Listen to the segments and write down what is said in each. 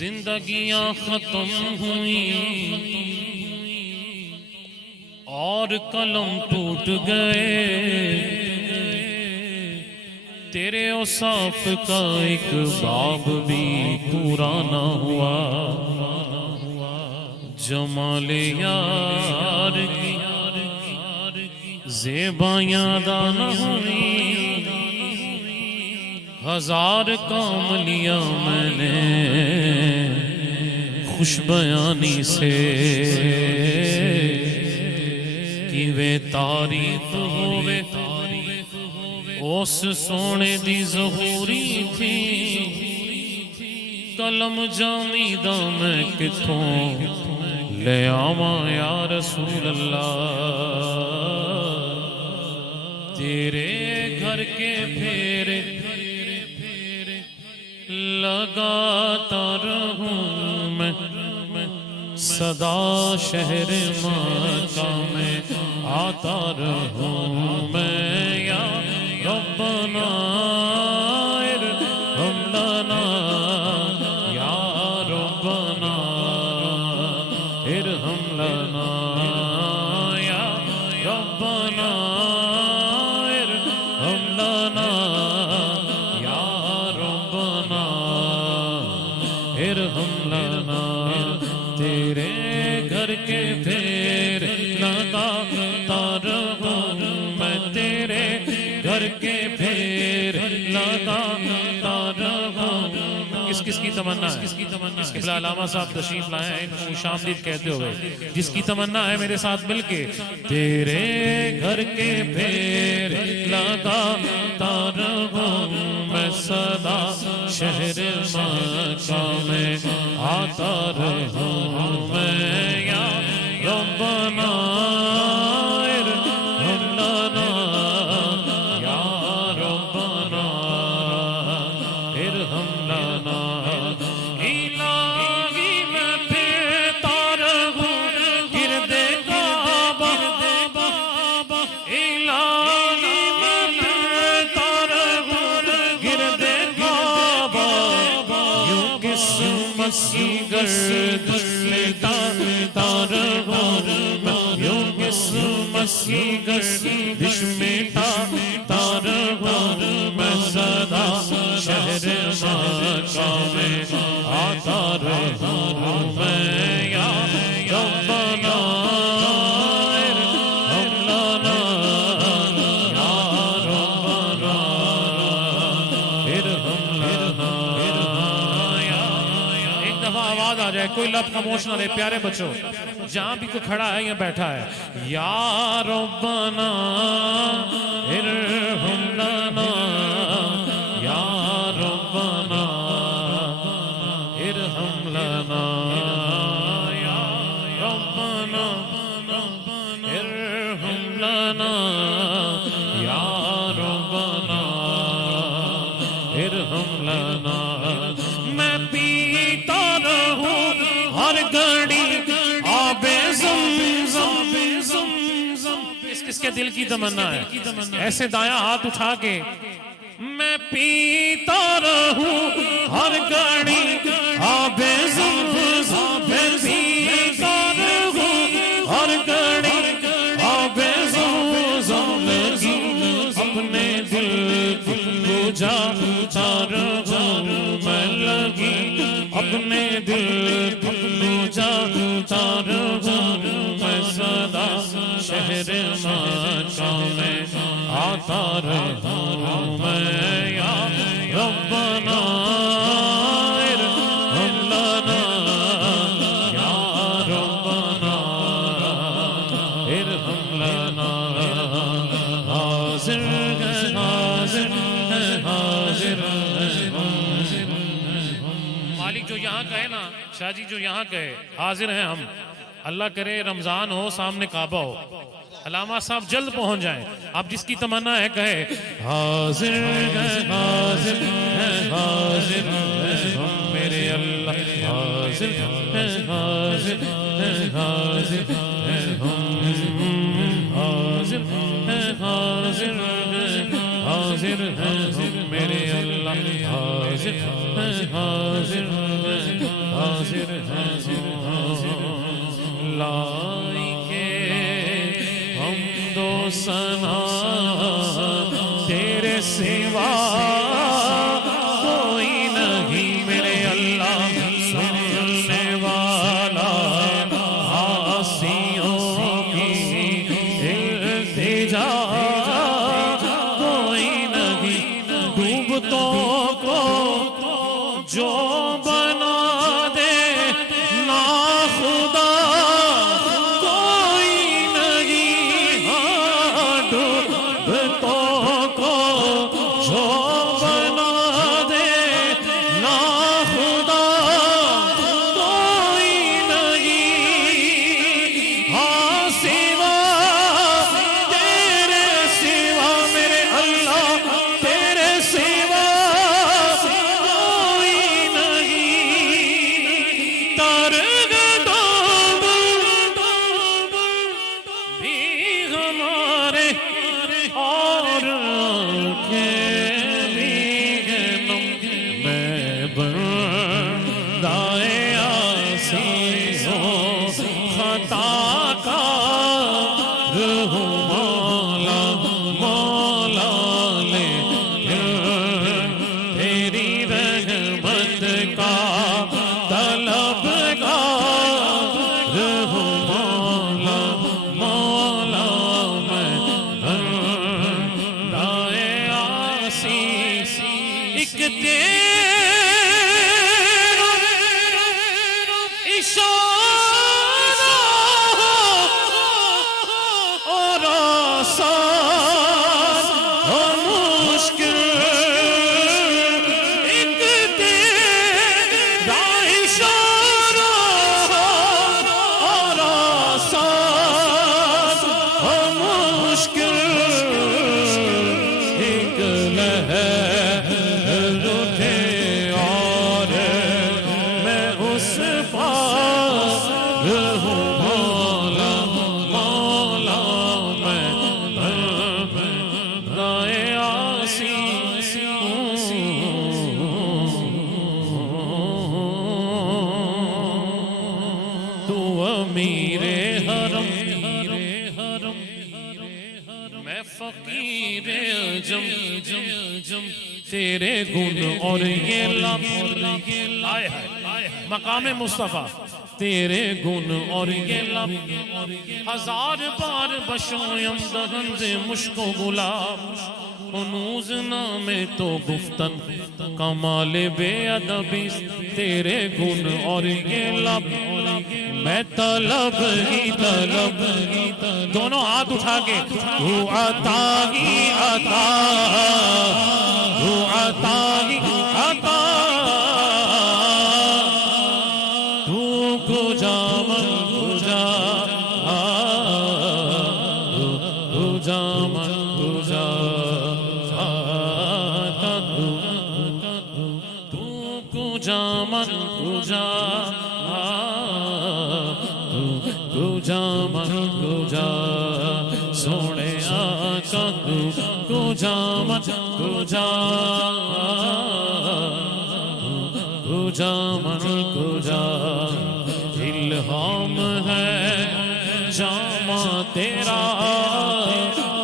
زندگیاں ختم ہوئیں اور قلم ٹوٹ گئے، تیرے اوصاف کا ایک باب بھی پورا نہ ہوا، جمال یار کی زیبائیاں ادا نہ ہوئی، ہزار کام لیا میں نے خوش بیانی سے، کہ وے تعریف ہوئے اس سونے دی ظہوری تھی، قلم جامی دا میں کتھوں لے آواں یا رسول اللہ، تیرے گھر کے پھیرے لگاتا رہوں میں، صدا شہر مکہ میں آتا رہوں میں، یا ربنا ارحم لنا، یا ربنا ارحم لنا، یا ربنا ارحم لنا، یا ربنا ارحم لنا، تیرے گھر کے پھیر لگاتا رہوں میں، تیرے گھر کے پھیر لگاتا رہوں۔ کس کی تمنا ہے؟ اس قبلہ علامہ صاحب تشریف لائے ہیں، ان کو خوش آمدید کہتے ہوئے، جس کی تمنا ہے میرے ساتھ مل کے، تیرے گھر کے پھیر لگاتا رہوں میں، صدا شہر مکہ میں آتا رہوں میں، یا ربنا ارحم لنا، یا ربنا ارحم لنا، الہی میں پھرتا رہوں گرد کعبہ، الہی میں پھرتا رہوں گرد کعبہ، یوں قسمت کی گردش مٹاتا رہوں میں، یوں قسمت کی گردش مٹاتا رہوں میں، صدا شہر مکہ میں آتا رہوں میں، یا ربنا ارحم لنا، یا ربنا ارحم لنا، ایک دفعہ آواز آ جائے، کوئی لب خاموش نہ رہے پیارے بچوں، جہاں بھی کوئی کھڑا ہے یا بیٹھا ہے، یا ربنا ارحم لنا، یا ربنا ارحم لنا، یا ربنا ارحم لنا، یا ربنا ارحم لنا، میں پیتا رہوں ہر گھڑی آب زمزم، کس کے دل کی تمنا ہے؟ ایسے دایاں ہاتھ اٹھا کے، میں پیتا رہوں ہر گھڑی آب زمزم، میں پیتا رہوں ہر گھڑی آب زمزم، لگی اپنے دل کو بجھاتا رہوں میں، لگی اپنے دل کو بجھاتا رہوں میں، صدا شہر مکہ میں آتا رہوں میں، یا ربنا ارحم لنا، یا ربنا ارحم لنا، حاضر ہے حاضر ہے حاضر ہے، مالک جو یہاں کہے نا، شاہ جی جو یہاں کہے حاضر ہیں ہم، اللہ کرے رمضان ہو سامنے کعبہ ہو، علامہ صاحب جلد پہنچ جائیں، آپ جس کی تمنا ہے کہے حاضر ہے حاضر ہے حاضر ہے ہم میرے اللہ، حاضر ہے حاضر ہے حاضر ہے ہم، حاضر ہے حاضر ہے حاضر ہے ہم میرے اللہ، حاضر ہے حاضر ہے لائی کے حمد و ثنا تیرے سوا کوئی نہیں میرے اللہ سننے والا عاصیوں کی التجا کوئی نہیں ڈوبتوں کو جو بنا دے نا خدا کوئی نہیں ڈوبتوں کو جو بنا دے نا خدا کوئی نہیں سوا تیرے سوا میرے اللہ تیرے سوا کوئی نہیں ترگداب بھی ہمارے اور آنکھیں بھی نم میں بندائے عاصیوں خطا کار ہوں مولا مولا لے تیری رحمت کا طلبگار ہوں مولا مولا میں بندائے عاصی ایک تیرا اشارہ اور آسان و مشکل ایک تیرا اشارہ اور آسان و مشکل ایک لہر اٹھے اور میں اس پار ہوں مولا مولا میں بندائے عاصی تو امیر حرم میں فقیر عجم تیرے گن اور یہ لب مقام مصطفیٰ تیرے گن اور یہ لب ہزار بار بشویم دہن سے مشک و گلاب انوز نام تو گفتن کمال بے ادبی تیرے گن اور یہ لب میں طلب ہی طلب دونوں ہاتھ اٹھا کے تو عطا ہی عطا تو عطا ہی عطا تو کجا من کجا کجا من کجا تو کجا من کجا کجا من کجا سونے آقا کجا من کجا کجا من کجا الہام ہے جامع تیرا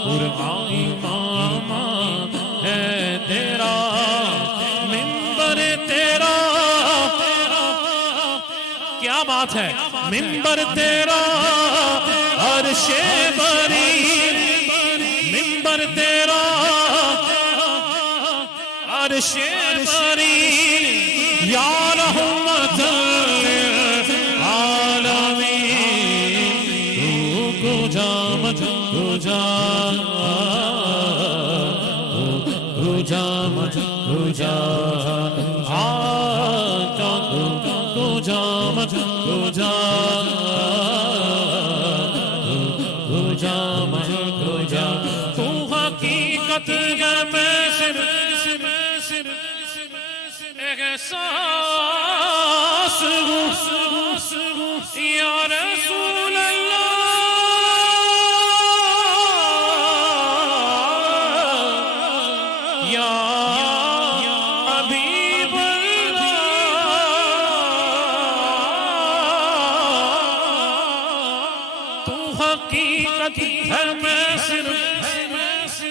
قرآن امام ہے تیرا منبر تیرا کیا بات ہے منبر تیرا عرش بری منبر تیرا عرش بری یا رحمت للعالمین تو کجا من کجا کجا من کجا آقا کجا من کجا کجا من کجا تو حقیقت گر میں صرف احساس ہوں یا رسول اللہ یا حبیب اللہ حقیقت ہے میں صرف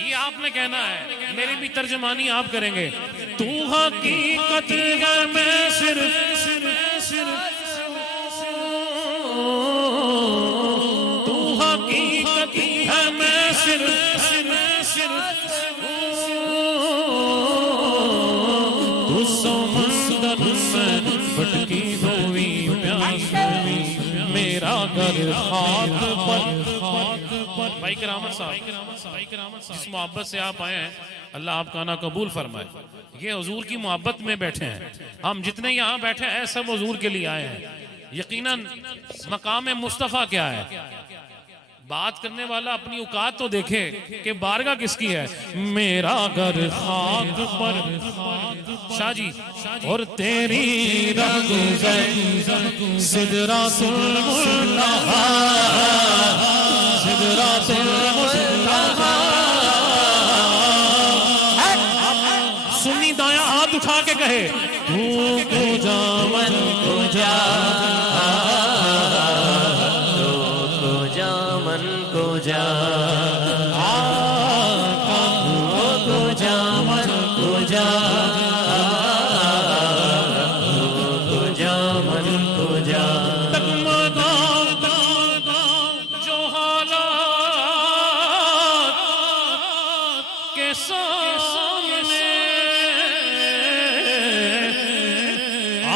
یہ آپ نے کہنا ہے، میری بھی ترجمانی آپ کریں گے. تو حقیقت ہے میں صرف تو حقیقت ہے میں صرف تو سمندر میں بھٹکی ہوئی پیاس میرا گھر خاک پر. بھائی کرامت صاحب، جس محبت سے آپ آئے ہیں اللہ آپ کا نا قبول فرمائے. یہ حضور کی محبت میں بیٹھے ہیں. ہم جتنے یہاں بیٹھے ہیں سب حضور کے لیے آئے ہیں. یقیناً مقام مصطفیٰ کیا ہے؟ بات کرنے والا اپنی اوقات تو دیکھے کہ بارگاہ کس کی ہے. میرا گھر خاک پر شاہ جی اور تیری رہگزر سدرۃ المنتہا سدرۃ المنتہا. سنی دایاں ہاتھ اٹھا کے کہے تو کو جا من کو جا کو جا آقا کو جا من کو جا کو جا من کو جا. تکمگا جو حالات کے سامنے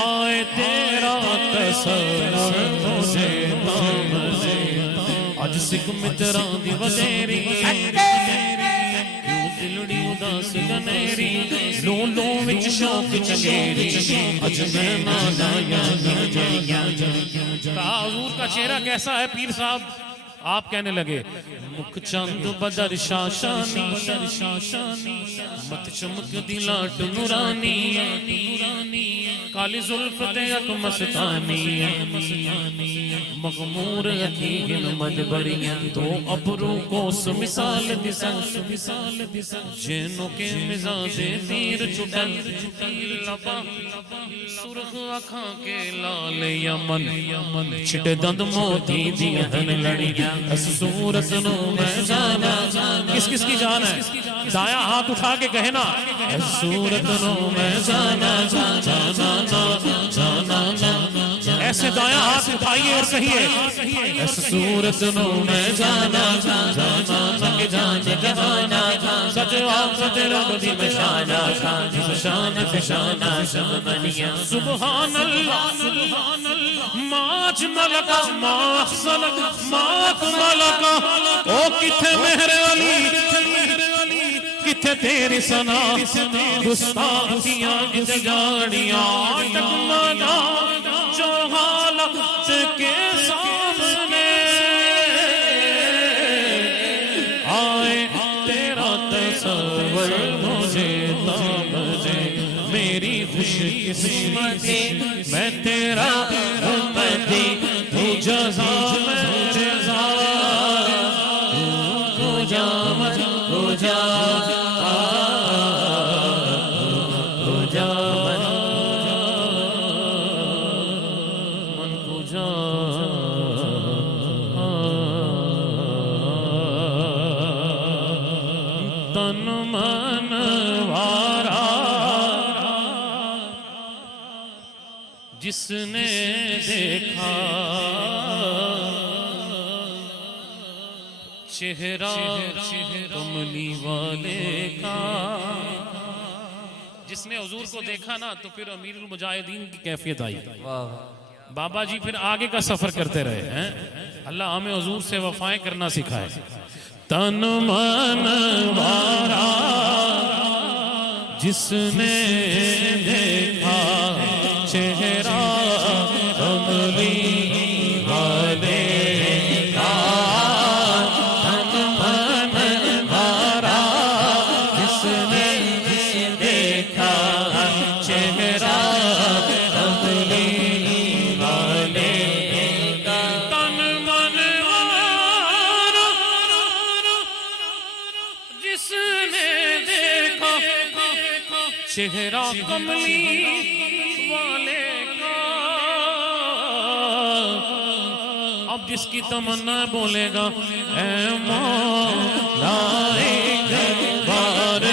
آئے تیرا تصور مجھے اج سکھ متران دی وزیری کیوں دلڑی اداس گنیری لو لو وچ شوق چنگیری اج میں نانا حضور کا چہرہ کیسا ہے پیر صاحب؟ آپ کہنے لگے مکھ چند بدر شاشانی مت چمک دی لاٹ نورانی کالی زلف دے اک مستانی مغمور حقیقن مدبریاں دو ابرو کو سمثال دسن جنوں کے مزاج تیر چٹن لبا سرخ آنکھاں کے لال یمن چھٹے دند موتی دی ہن لڑی اس صورت نو میں جانا. کس کس کی جان ہے؟ دایاں ہاتھ اٹھا کے کہنا اس صورت نو میں جانا ایسے دایاں ہاتھ اٹھائیے اور کہیے اس صورت نو میں جانا سچ آپ سچ رب دی بشانا شان فشانا شب بنیا. سبحان اللہ ماج ملکا ما احسنک ما اکملکا. او کتھے مہر علی کتھے تیری سنا گستاخیاں کتھے جاڑیاں ٹکمگا جو حالت کے سامنے آئے تیرا تصور مجھے تابجے. میری خوش قسمتی میں تیرا امتی تو جزا میں جزا کو جا من کو جا کو جا من کو جا تن من وارا جس نے دیکھا چہرہ کملی والے کا. جس نے حضور کو دیکھا نا تو پھر امیر المجاہدین کی کیفیت آئی. بابا جی پھر آگے کا سفر کرتے رہے ہیں. اللہ ہمیں حضور سے وفائیں کرنا سکھائے. تن من وارا جس نے دیکھا چہرہ کملی والے کا. تن من وارا جس نے دیکھا چہرہ کملی والے کا. تن من وارا جس نے دیکھا چہرہ کملی والے کا. اب اب جس کی تمنا بولے گا اے مولا ایک بار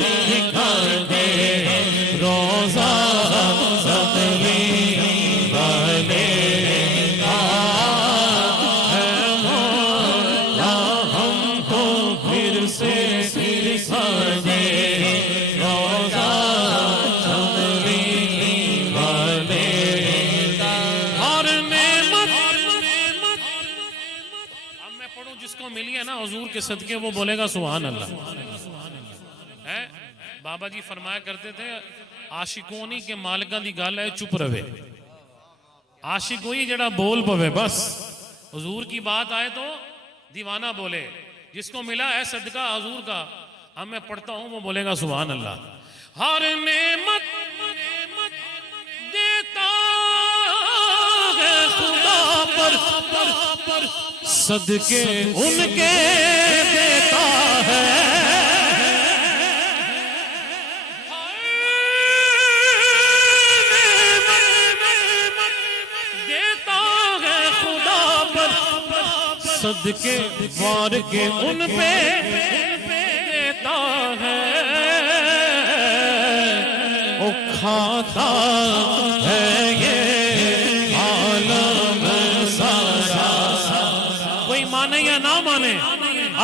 دکھا دے روزہ تمہیں والے کا، اے مولا ہم کو پھر سے دکھا دے روزہ تمہیں والے کا۔ اور نعمت اب میں پڑھوں جس کو ملی ہے نا حضور کے صدقے وہ بولے گا سبحان اللہ۔ بابا جی فرمایا کرتے تھے عاشقونی کے مالکاں دی گل ہے چپ رہے، عاشق ہوئی جڑا بول پوے بس، حضور کی بات آئے تو دیوانہ بولے۔ جس کو ملا ہے صدقہ حضور کا، اب میں پڑھتا ہوں وہ بولے گا سبحان اللہ۔ ہر نعمت دیتا ہے خدا پر، صدقے ان کے دیتا ہے۔ صدقے وار کے ان پہ دیتا ہے، وہ کھاتا ہے یہ عالم سارا۔ کوئی مانے یا نہ مانے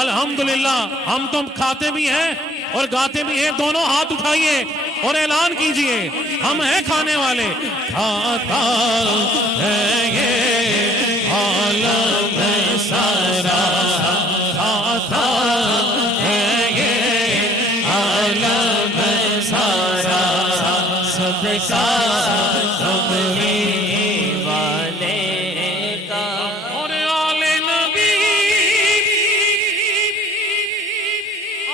الحمدللہ ہم تو کھاتے بھی ہیں اور گاتے بھی ہیں، دونوں ہاتھ اٹھائیے اور اعلان کیجئے ہم ہیں کھانے والے۔ کھاتا ہے یہ عالم سارا، کھاتا ہے یہ عالم سارا، صدقہ تمہیں والے کا۔ اور آل نبی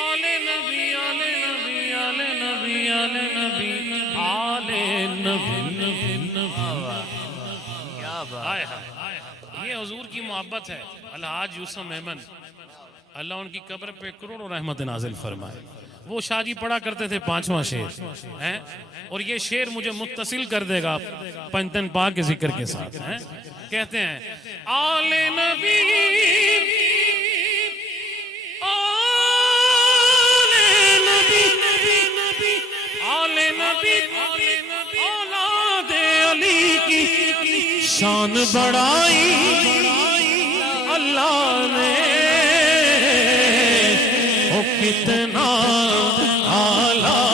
آل نبی آل نبی آل نبی آل نبی آل نبی آئے یہ حضور کی محبت ہے۔ الحاج یوسف میمن اللہ ان کی قبر پہ کروڑوں رحمت نازل فرمائے۔ وہ شاہ جی پڑھا کرتے تھے 5واں شعر ہیں، اور یہ شعر مجھے متصل کر دے گا پنجتن پاک کے ذکر کے ساتھ ہیں۔ کہتے ہیں آل نبی آل نبی آل نبی اولاد علی کی شان بڑھائی اللہ نے، او کتنا اعلیٰ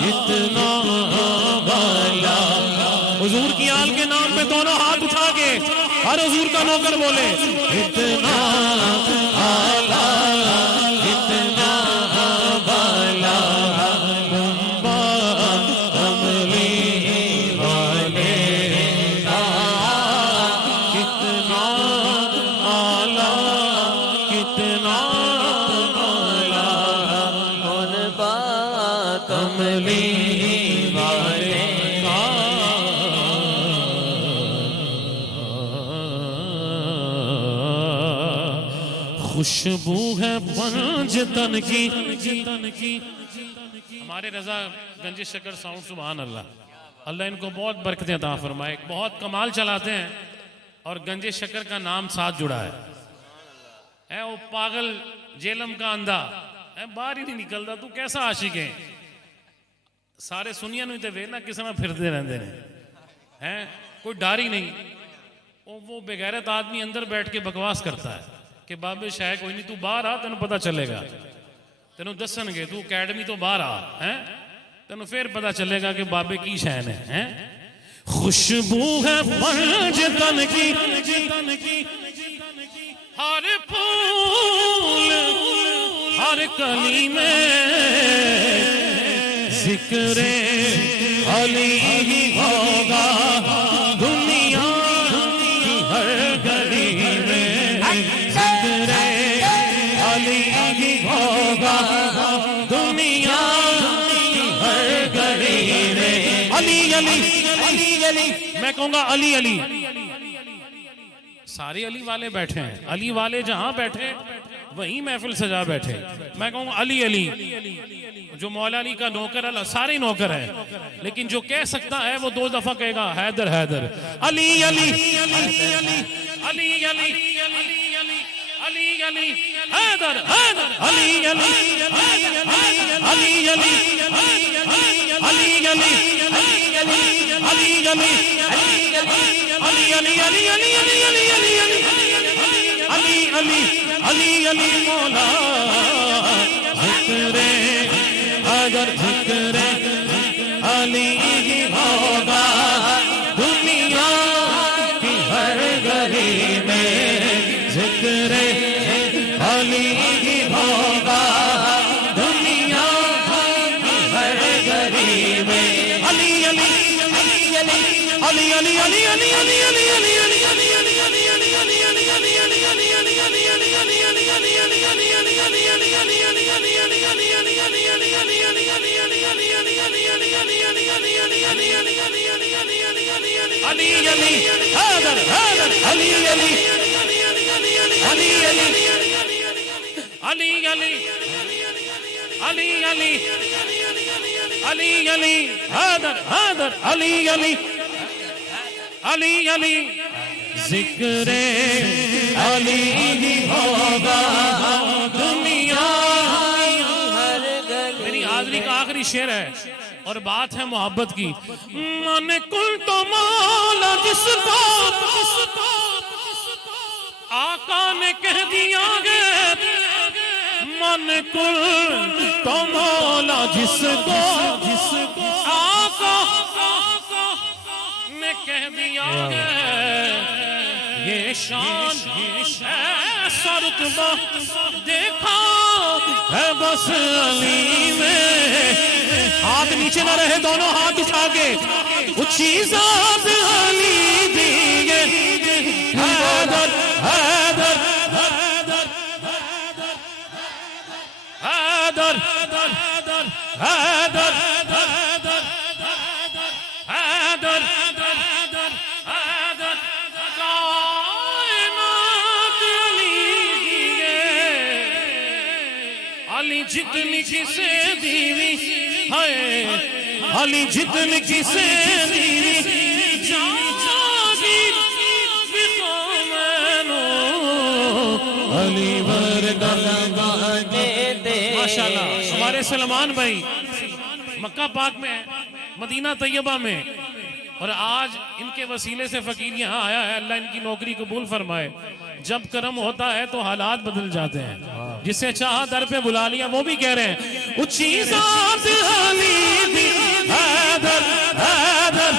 کتنا بالا۔ حضور کی آل کے نام پہ دونوں ہاتھ اٹھا کے ہر حضور کا نوکر بولے کتنا اعلیٰ کتنا بالا، خوشبو ہے پنجتن کی۔ ہمارے رضا گنج شکر ساؤنڈ سبحان اللہ، اللہ ان کو بہت برکتیں عطا فرمائے، بہت کمال چلاتے ہیں اور گنج شکر کا نام ساتھ جڑا ہے۔ وہ پاگل جیلم کا اندھا باہر ہی نہیں نکلتا، تو کیسا عاشق ہے؟ سارے سنیا نوی تے ویلا کس میں پھرتے رہندے ہیں، کوئی ڈر ہی نہیں۔ وہ بغیرت آدمی اندر بیٹھ کے بکواس کرتا ہے کہ بابے شاہ کوئی نہیں، تو باہر آ تینوں پتہ چلے گا، تینوں دسن گے تو اکیڈمی تو باہر آ، تینوں پھر پتہ چلے گا کہ بابے کی شہن ہے۔ خوشبو ہے پنجتن کی، ہر پھول ہر کلی میں ذکر علی ہی ہوگا، دنیا کی ہر گلی میں ذکر علی ہی ہوگا، دنیا کی ہر گلی میں علی علی علی علی، میں کہوں گا علی علی، سارے علی والے بیٹھے ہیں، علی والے جہاں بیٹھے وہیں محفل سجا بیٹھے، میں کہوں گا علی علی، جو مولا علی کا نوکر اللہ سارے نوکر ہیں، لیکن جو کہہ سکتا ہے وہ 2 دفعہ کہے گا حیدر حیدر، علی علی علی علی علی علی علی علی حیدر حیدر علی علی علی علی علی علی علی علی علی مولا ذکر اگر ذکر علی ہی ہوگا دنیا کی ہر گلی میں ذکر علی ہی ہوگا دنیا کی ہر گلی میں علی علی علی علی علی علی علی علی علی علی علی حیدر حیدر علی علی علی علی علی علی علی علی علی علی حیدر حیدر علی علی علی علی ذکر علی ہی ہوگا دنیا میری حاضری کا آخری شعر ہے اور بات ہے محبت کی من کل تو مولا جس کو آقا نے کہہ دیا گے من کل تو مولا جس کو آقا نے کہہ دیا گے یہ شان ایسا رتبہ دیکھا ہے بس علی میں ہاتھ نیچے نہ رہے دونوں ہاتھ اٹھا کے اچھی ذات علی دیئے حیدر حیدر حیدر حیدر حیدر حیدر جتنی کسے دیوی ہے علی جتنی کسے دیوی جاگیر بقومینو علی ورگا لگانے دے ماشاءاللہ ہمارے سلمان بھائی مکہ پاک میں مدینہ طیبہ میں اور آج ان کے وسیلے سے فقیر یہاں آیا ہے اللہ ان کی نوکری قبول فرمائے جب کرم ہوتا ہے تو حالات بدل جاتے ہیں جسے چاہا در پہ بلا لیا وہ بھی کہہ رہے ہیں اچھی ذات علی دی حیدر حیدر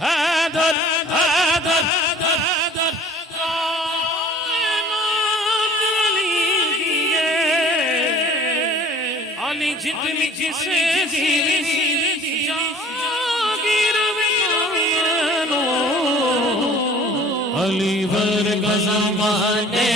حیدر حیدر علی جتنی جسے دیوی جاگیر بقومینو علی ورگا زمانے